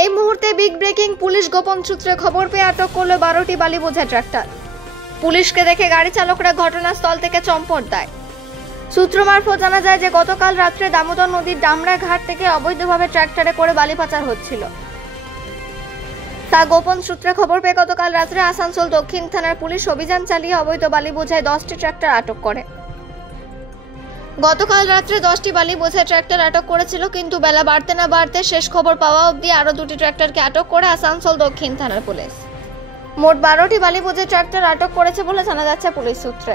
এই মুহূর্তে big breaking, police গোপন সূত্রে খবর পেয়ে আটক করলো 12টি বালি বোঝা ট্রাক্টর। পুলিশকে দেখে গাড়ি চালকরা ঘটনাস্থল থেকে চম্পট দেয়। সূত্র মারফত জানা যায় যে গতকাল রাত্রে দামোদর নদীর ডামরা ঘাট থেকে অবৈধভাবে ট্রাক্টরে করে বালি পাচার হচ্ছিল। তা গোপন সূত্রে খবর পেয়ে গতকাল রাত্রে আসানসোল দক্ষিণ থানার পুলিশ অভিযান চালিয়ে অবৈধ বালি বোঝায় 10টি ট্রাক্টর আটক করে। গতকাল রাত্রে 10টি বালি বোঝায় ট্রাক্টর আটক করেছিল, কিন্তু বেলা বাড়তে না বাড়তে শেষ খবর পাওয়া অবধি আরও 2টি ট্রাক্টরকে আটক করে আসানসোল দক্ষিণ থানার পুলিশ। মোট 12টি বালি বোঝায় ট্রাক্টর আটক করেছে বলে জানা যাচ্ছে পুলিশ সূত্রে,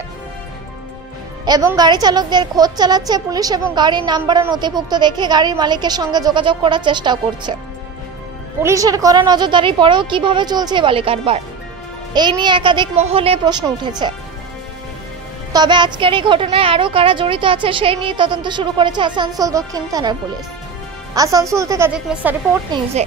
এবং গাড়ি চালকদের খোঁজ চালাচ্ছে পুলিশ এবং গাড়ির নাম্বার নথিভুক্ত দেখে গাড়ির মালিকের সঙ্গে যোগাযোগ করার চেষ্টা করছে। পুলিশের কড়া নজরদারির পরেও কিভাবে চলছে বালি কারবার, এই নিয়ে একাধিক মহলে প্রশ্ন উঠেছে। তবে আজকের এই ঘটনায় আরও কারা জড়িত আছে সেই নিয়ে তদন্ত শুরু করেছে আসানসোল দক্ষিণ থানার পুলিশ। আসানসোল থেকে জিৎ মিশ্রা, রিপোর্ট নিউজে।